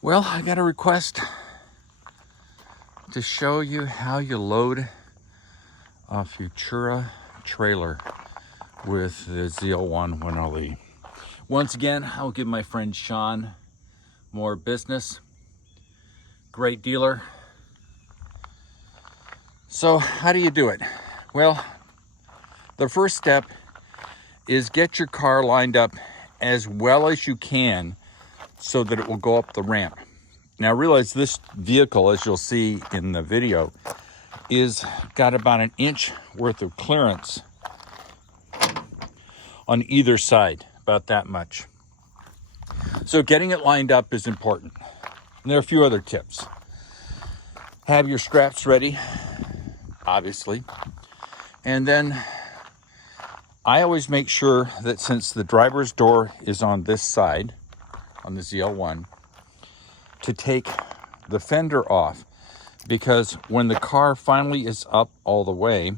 Well, I got a request to show you how you load a Futura trailer with the ZL1 1LE. Once again, I'll give my friend Sean more business. Great dealer. So how do you do it? Well, the first step is get your car lined up as well as you can so that it will go up the ramp. Now realize this vehicle, as you'll see in the video, is got about an inch worth of clearance on either side, about that much. So getting it lined up is important. And there are a few other tips. Have your straps ready, obviously. And then I always make sure that since the driver's door is on this side, on the ZL1, to take the fender off, because when the car finally is up all the way,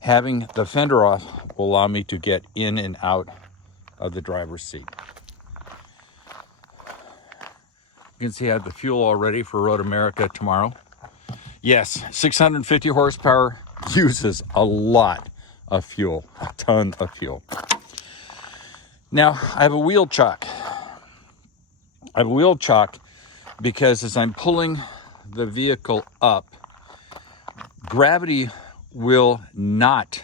having the fender off will allow me to get in and out of the driver's seat. You can see I have the fuel all ready for Road America tomorrow. Yes, 650 horsepower uses a lot of fuel, a ton of fuel. Now, I have a wheel chock. I have a wheel chock because as I'm pulling the vehicle up, gravity will not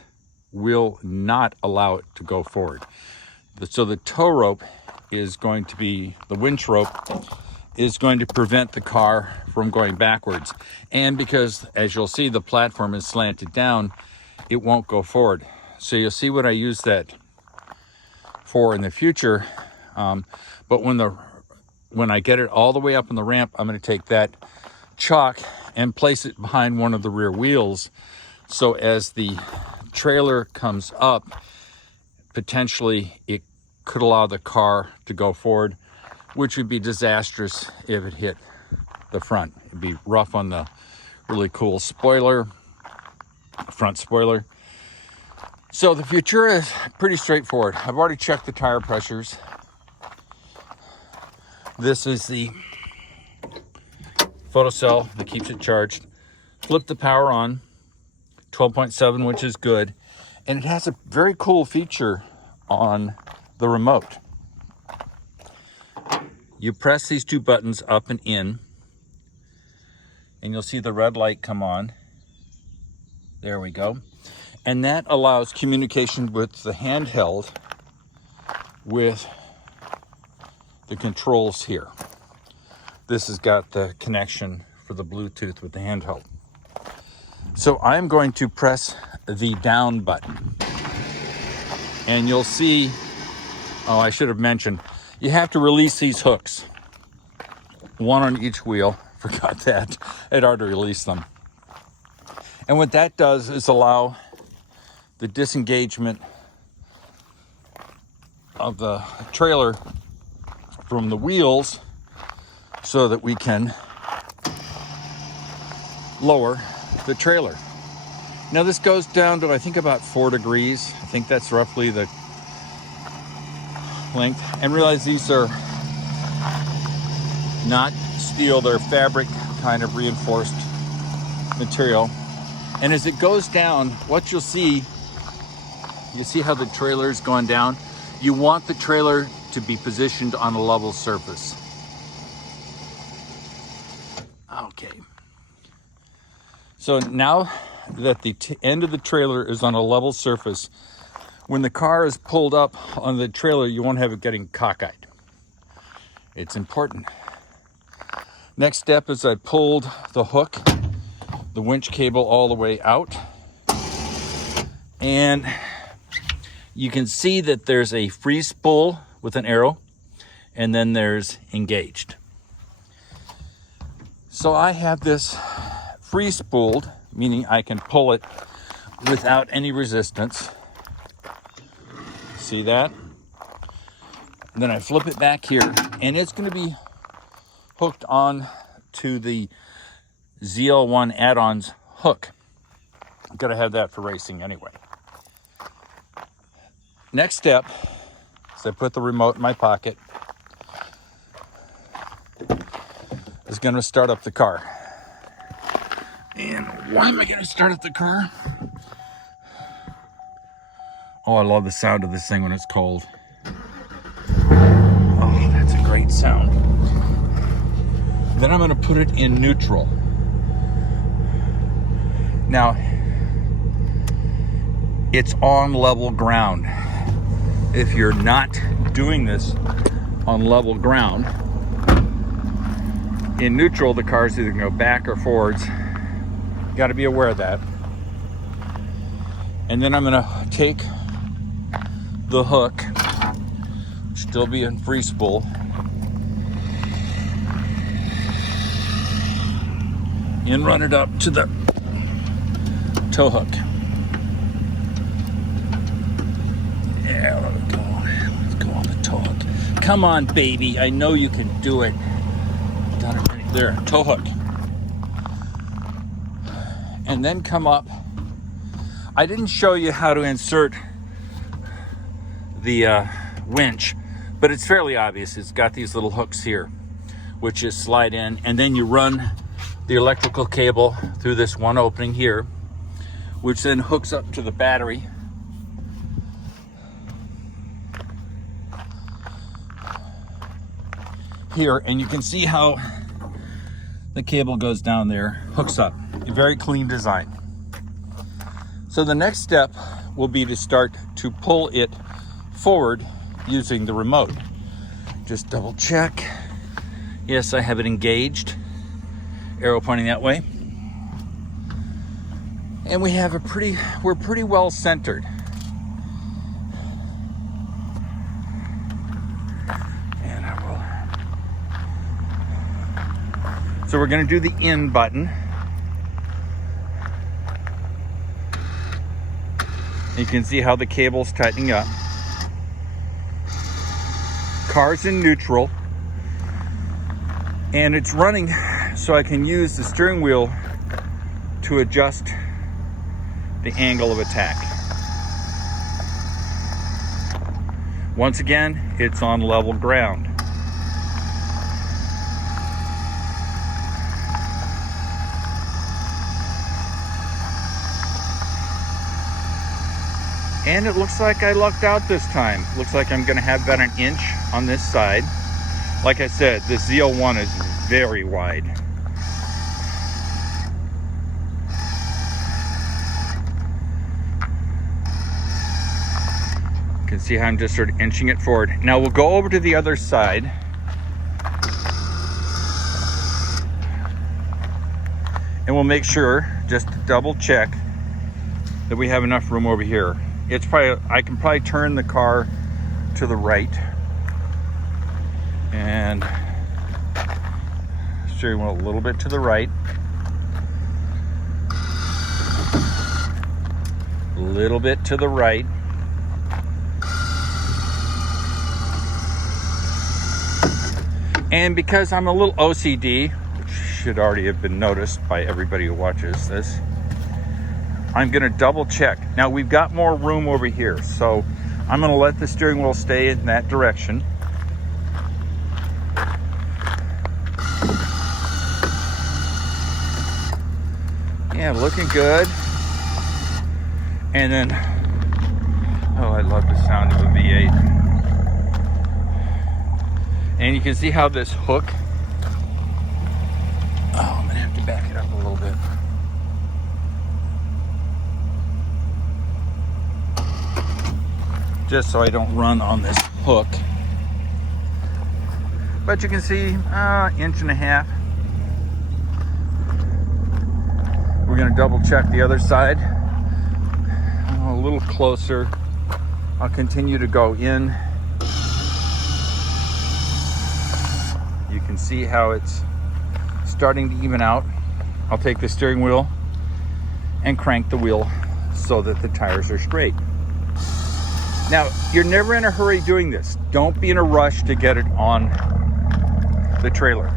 allow it to go forward. So the tow rope is going to be, the winch rope is going to prevent the car from going backwards. And because, as you'll see, the platform is slanted down, it won't go forward. So you'll see what I use that for in the future. But when I get it all the way up on the ramp, I'm going to take that chock and place it behind one of the rear wheels. So as the trailer comes up, potentially it could allow the car to go forward, which would be disastrous if it hit the front. It'd be rough on the really cool spoiler, front spoiler. So the Futura is pretty straightforward. I've already checked the tire pressures. This is the Photocell that keeps it charged. Flip the power on, 12.7, which is good. And it has a very cool feature on the remote. You press these two buttons up and in, and you'll see the red light come on. There we go. And that allows communication with the handheld with the controls here. This has got the connection for the Bluetooth with the handheld. So I'm going to press the down button. And you'll see, oh, I should have mentioned, you have to release these hooks. One on each wheel, forgot that. I'd already released them. And what that does is allow the disengagement of the trailer from the wheels so that we can lower the trailer. Now this goes down to, I think, about 4 degrees. I think that's roughly the length. And realize these are not steel, they're fabric kind of reinforced material. And as it goes down, what you'll see, you see how the trailer is going down? You want the trailer to be positioned on a level surface. Okay. So now that the end of the trailer is on a level surface, when the car is pulled up on the trailer, you won't have it getting cockeyed. It's important. Next step is I pulled the hook, the winch cable all the way out. And you can see that there's a free spool with an arrow, and then there's engaged. So I have this free spooled, meaning I can pull it without any resistance. See that? And then I flip it back here, and it's going to be hooked on to the ZL1 add-ons hook. Got to have that for racing anyway. Next step is I put the remote in my pocket. is going to start up the car. And why am I going to start up the car? Oh, I love the sound of this thing when it's cold. Oh, that's a great sound. Then I'm going to put it in neutral. Now, it's on level ground. If you're not doing this on level ground, in neutral, the car's either going to go back or forwards. You got to be aware of that. And then I'm going to take the hook, still be in free spool, and run it up to the tow hook. Yeah, let it go. Let's go on the tow hook. Come on, baby. I know you can do it. Got it right there. Tow hook. And then come up. I didn't show you how to insert the winch, but it's fairly obvious. It's got these little hooks here, which is slide in, and then you run the electrical cable through this one opening here, which then hooks up to the battery. Here, and you can see how the cable goes down there, hooks up. A very clean design. So the next step will be to start to pull it forward using the remote. Just double check. Yes, I have it engaged. Arrow pointing that way. And we have we're pretty well centered. And I will. So we're going to do the in button. You can see how the cable's tightening up. Car's in neutral, and it's running so I can use the steering wheel to adjust the angle of attack. Once again, it's on level ground. And it looks like I lucked out this time. Looks like I'm gonna have about an inch on this side. Like I said, the ZL1 is very wide. You can see how I'm just sort of inching it forward. Now we'll go over to the other side. And we'll make sure, just to double check, that we have enough room over here. I can probably turn the car to the right and steering wheel a little bit to the right, a little bit to the right, and because I'm a little OCD, which should already have been noticed by everybody who watches this, I'm going to double check. Now we've got more room over here, so I'm going to let the steering wheel stay in that direction. Yeah, looking good. And then, oh, I love the sound of a V8. And you can see how this hook, oh, I'm going to have to back it up a little bit. Just so I don't run on this hook. But you can see, inch and a half. We're gonna double check the other side. A little closer. I'll continue to go in. You can see how it's starting to even out. I'll take the steering wheel and crank the wheel so that the tires are straight. Now, you're never in a hurry doing this. Don't be in a rush to get it on the trailer,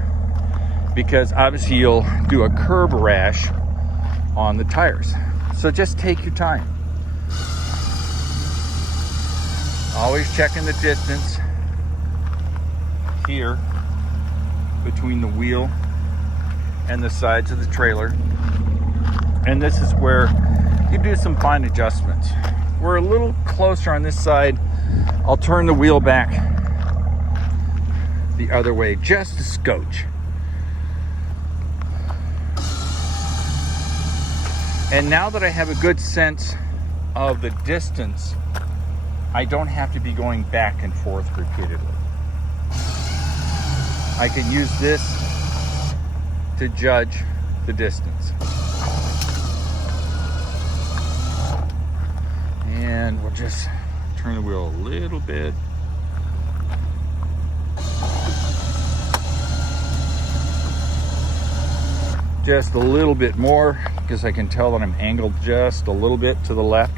because obviously you'll do a curb rash on the tires. So just take your time. Always checking the distance here between the wheel and the sides of the trailer. And this is where you do some fine adjustments. We're a little closer on this side. I'll turn the wheel back the other way just a scotch. And now that I have a good sense of the distance, I don't have to be going back and forth repeatedly. I can use this to judge the distance. And we'll just turn the wheel a little bit. Just a little bit more, because I can tell that I'm angled just a little bit to the left.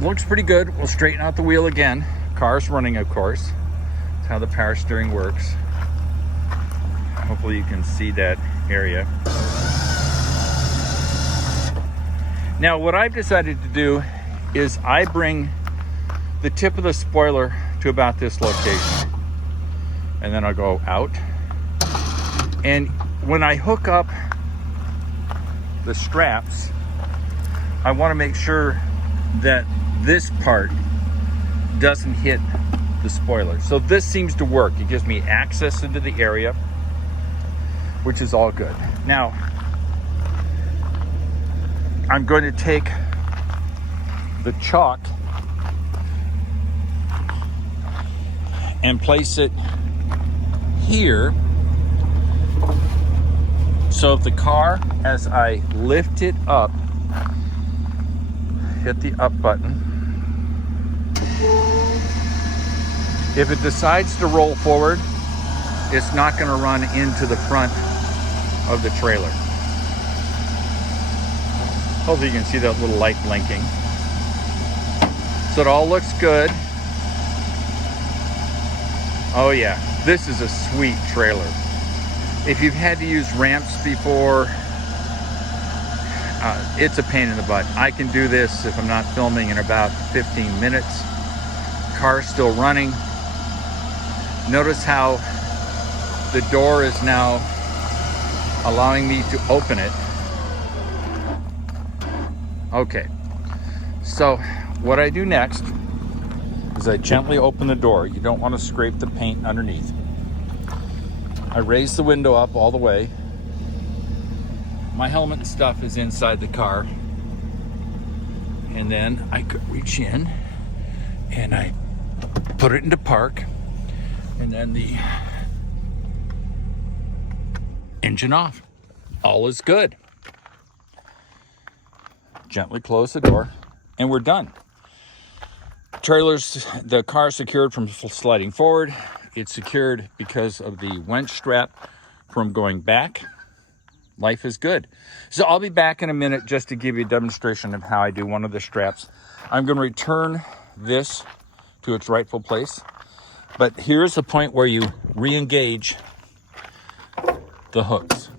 Looks pretty good. We'll straighten out the wheel again. Car's running, of course. That's how the power steering works. Hopefully you can see that area. Now what I've decided to do is I bring the tip of the spoiler to about this location. And then I'll go out. And when I hook up the straps, I want to make sure that this part doesn't hit the spoiler. So this seems to work. It gives me access into the area, which is all good. Now, I'm going to take the chalk and place it here, so if the car, as I lift it up, hit the up button, if it decides to roll forward, it's not going to run into the front of the trailer. Hopefully you can see that little light blinking. So it all looks good. Oh yeah, this is a sweet trailer. If you've had to use ramps before, it's a pain in the butt. I can do this if I'm not filming in about 15 minutes. Car's still running. Notice how the door is now allowing me to open it. Okay, so what I do next is I gently open the door. You don't want to scrape the paint underneath. I raise the window up all the way. My helmet and stuff is inside the car. And then I could reach in and I put it into park. And then the engine off. All is good. Gently close the door and we're done. The car is secured from sliding forward. It's secured because of the winch strap from going back. Life is good. So I'll be back in a minute just to give you a demonstration of how I do one of the straps. I'm going to return this to its rightful place. But here's the point where you re-engage the hooks.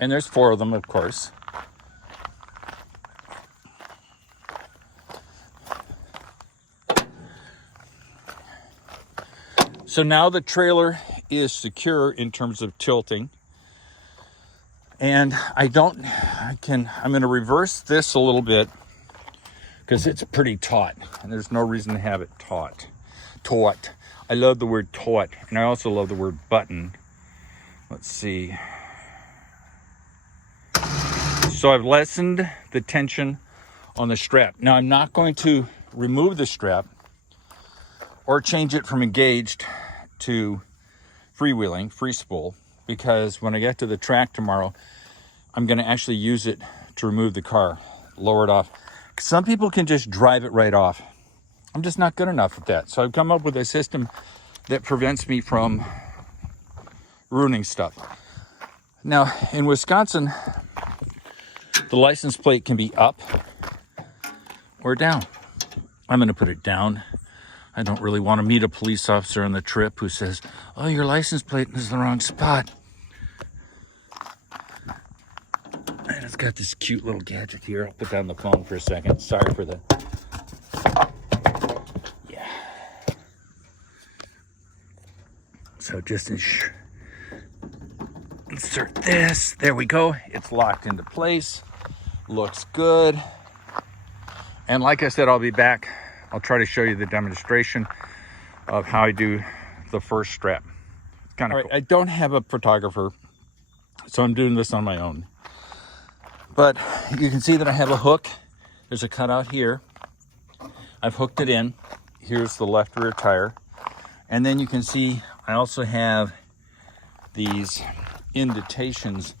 And there's 4 of them, of course. So now the trailer is secure in terms of tilting. And I'm going to reverse this a little bit because it's pretty taut and there's no reason to have it taut. I love the word taut, and I also love the word button. Let's see. So I've lessened the tension on the strap. Now I'm not going to remove the strap or change it from engaged to freewheeling, free spool, because when I get to the track tomorrow, I'm going to actually use it to remove the car, lower it off. Some people can just drive it right off. I'm just not good enough at that. So I've come up with a system that prevents me from ruining stuff. Now, in Wisconsin, the license plate can be up or down. I'm going to put it down. I don't really want to meet a police officer on the trip who says, "Oh, your license plate is the wrong spot." And it's got this cute little gadget here. I'll put down the phone for a second. Sorry for the... Yeah. So just insert this. There we go. It's locked into place. Looks good. And like I said, I'll be back. I'll try to show you the demonstration of how I do the first strap. It's kind of cool. I don't have a photographer, so I'm doing this on my own. But you can see that I have a hook. There's a cutout here. I've hooked it in. Here's the left rear tire. And then you can see I also have these indentations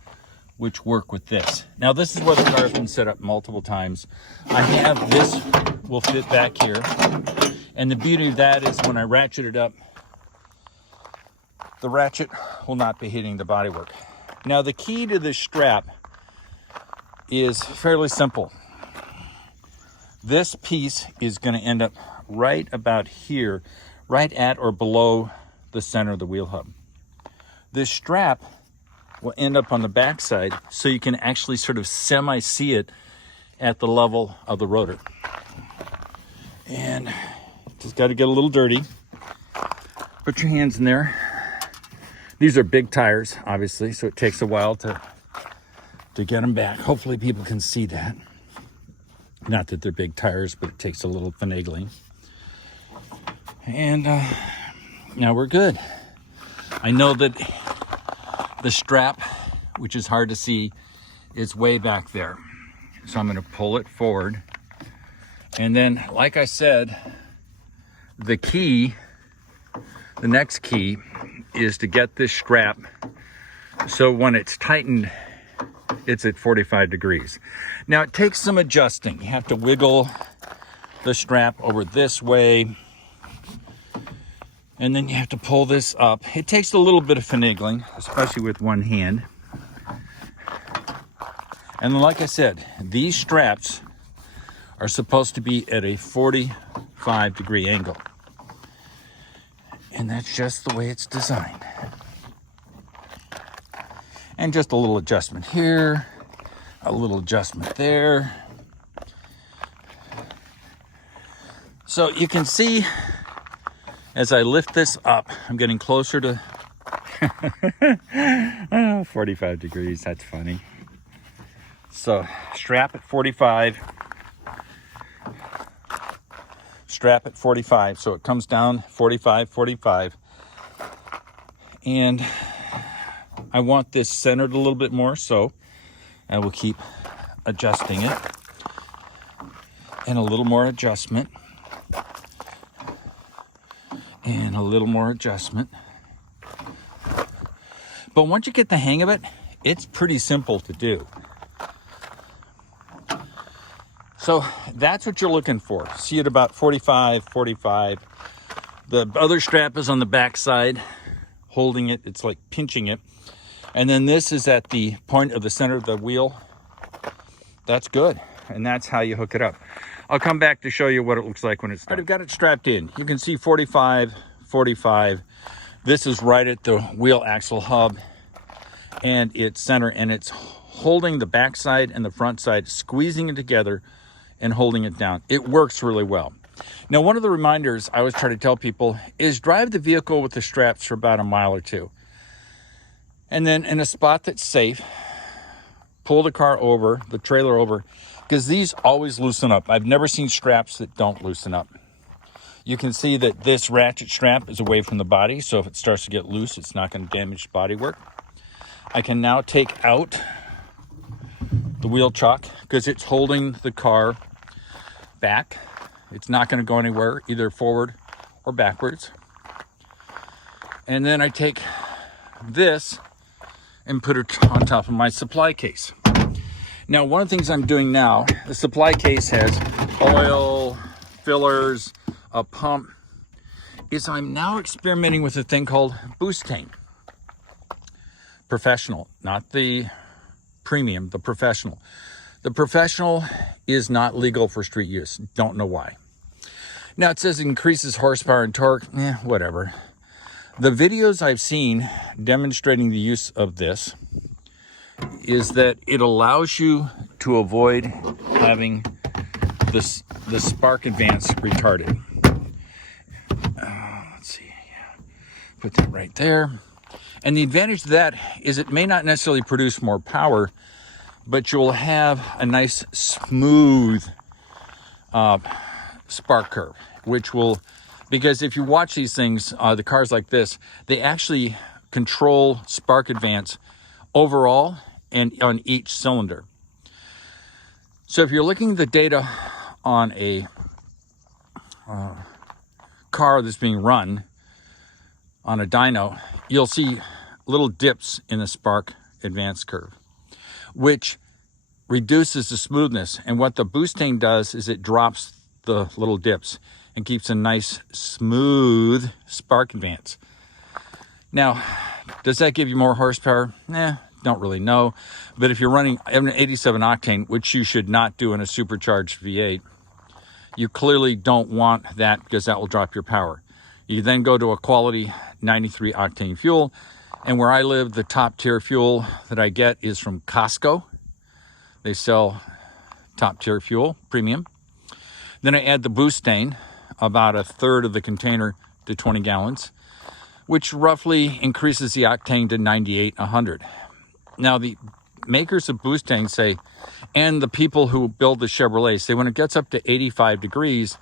which work with this. Now this is where the car has been set up multiple times. I have this will fit back here. And the beauty of that is when I ratchet it up, the ratchet will not be hitting the bodywork. Now the key to this strap is fairly simple. This piece is going to end up right about here, right at or below the center of the wheel hub. This strap will end up on the back side, so you can actually sort of semi-see it at the level of the rotor. And just got to get a little dirty. Put your hands in there. These are big tires, obviously, so it takes a while to get them back. Hopefully people can see that. Not that they're big tires, but it takes a little finagling. And now we're good. I know that the strap, which is hard to see, is way back there. So I'm going to pull it forward. And then, like I said, the key, the next key, is to get this strap so when it's tightened, it's at 45 degrees. Now it takes some adjusting. You have to wiggle the strap over this way, and then you have to pull this up. It takes a little bit of finagling, especially with one hand. And like I said, these straps are supposed to be at a 45 degree angle. And that's just the way it's designed. And just a little adjustment here, a little adjustment there. So you can see as I lift this up, I'm getting closer to 45 degrees. That's funny. So strap at 45. Strap at 45. So it comes down 45, 45. And I want this centered a little bit more, so I will keep adjusting it. And a little more adjustment. And a little more adjustment. But once you get the hang of it, it's pretty simple to do. So that's what you're looking for. See it about 45, 45. The other strap is on the back side, holding it. It's like pinching it. And then this is at the point of the center of the wheel. That's good. And that's how you hook it up. I'll come back to show you what it looks like when it's done. I've got it strapped in. You can see 45, 45. This is right at the wheel axle hub, and it's center, and it's holding the back side and the front side, squeezing it together and holding it down. It works really well. Now, one of the reminders I always try to tell people is drive the vehicle with the straps for about a mile or two. And then in a spot that's safe, pull the car over, the trailer over, because these always loosen up. I've never seen straps that don't loosen up. You can see that this ratchet strap is away from the body, so if it starts to get loose, it's not going to damage the bodywork. I can now take out the wheel chock because it's holding the car back. It's not going to go anywhere, either forward or backwards. And then I take this and put it on top of my supply case. Now, one of the things I'm doing now, the supply case has oil, fillers, a pump, is I'm now experimenting with a thing called Boostane. Professional, not the premium, the professional. The professional is not legal for street use. Don't know why. Now, it says it increases horsepower and torque. Whatever. The videos I've seen demonstrating the use of this is that it allows you to avoid having the spark advance retarded. Let's see. Yeah. Put that right there. And the advantage of that is it may not necessarily produce more power, but you'll have a nice smooth spark curve, which will, because if you watch these things, the cars like this, they actually control spark advance overall and on each cylinder. So if you're looking at the data on a car that's being run on a dyno, you'll see little dips in the spark advance curve, which reduces the smoothness. And what the boostane does is it drops the little dips and keeps a nice smooth spark advance. Now, does that give you more horsepower? Don't really know. But if you're running an 87 octane, which you should not do in a supercharged V8, you clearly don't want that, because that will drop your power. You then go to a quality 93 octane fuel. And where I live, the top tier fuel that I get is from Costco. They sell top tier fuel, premium. Then I add the boostane, about a third of the container to 20 gallons, which roughly increases the octane to 98, 100. Now, the makers of boostane say, and the people who build the Chevrolet say, when it gets up to 85 degrees,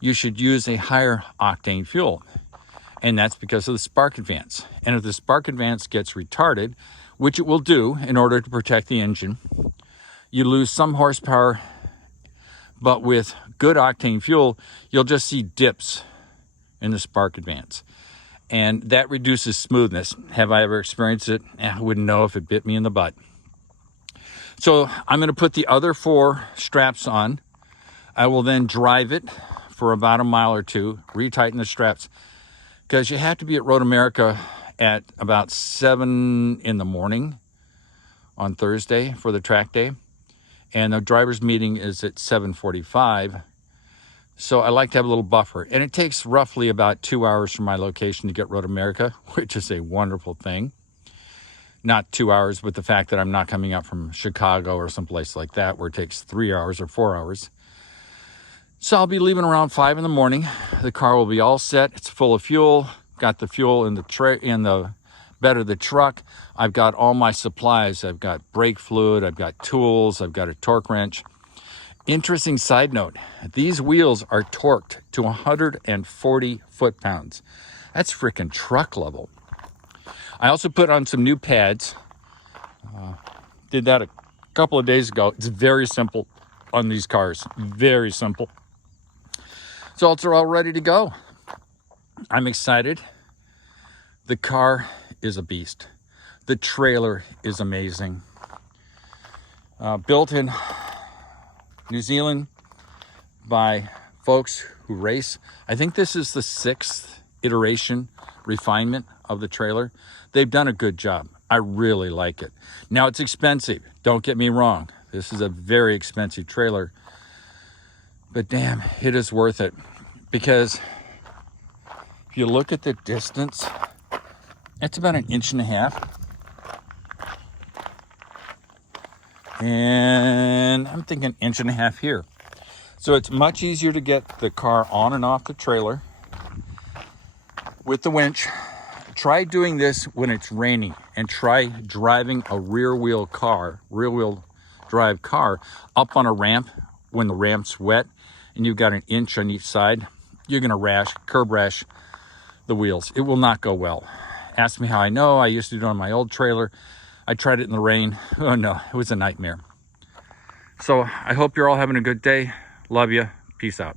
you should use a higher octane fuel. And that's because of the spark advance. And if the spark advance gets retarded, which it will do in order to protect the engine, you lose some horsepower. But with good octane fuel, you'll just see dips in the spark advance. And that reduces smoothness. Have I ever experienced it? I wouldn't know if it bit me in the butt. So I'm going to put the other 4 straps on. I will then drive it for about a mile or two, retighten the straps, because you have to be at Road America at about 7 in the morning on Thursday for the track day. And the driver's meeting is at 7:45. So I like to have a little buffer. And it takes roughly about 2 hours from my location to get Road America, which is a wonderful thing. Not 2 hours, but the fact that I'm not coming up from Chicago or someplace like that where it takes 3 hours or 4 hours. So I'll be leaving around 5 in the morning. The car will be all set. It's full of fuel. Got the fuel in the bed of the truck. I've got all my supplies. I've got brake fluid. I've got tools. I've got a torque wrench. Interesting side note, these wheels are torqued to 140 foot-pounds. That's freaking truck level. I also put on some new pads. Did that a couple of days ago. It's very simple on these cars. Very simple. So it's all ready to go. I'm excited. The car is a beast. The trailer is amazing. Built in New Zealand by folks who race. I think this is the 6th iteration refinement of the trailer. They've done a good job. I really like it. Now, it's expensive. Don't get me wrong. This is a very expensive trailer. But damn, it is worth it. Because if you look at the distance, it's about 1.5 inches. And I'm thinking 1.5 inches here. So it's much easier to get the car on and off the trailer with the winch. Try doing this when it's raining, and try driving a rear wheel drive car up on a ramp when the ramp's wet and you've got 1 inch on each side. You're going to curb rash the wheels. It will not go well. Ask me how I know. I used to do it on my old trailer. I tried it in the rain. Oh no, it was a nightmare. So I hope you're all having a good day. Love you. Peace out.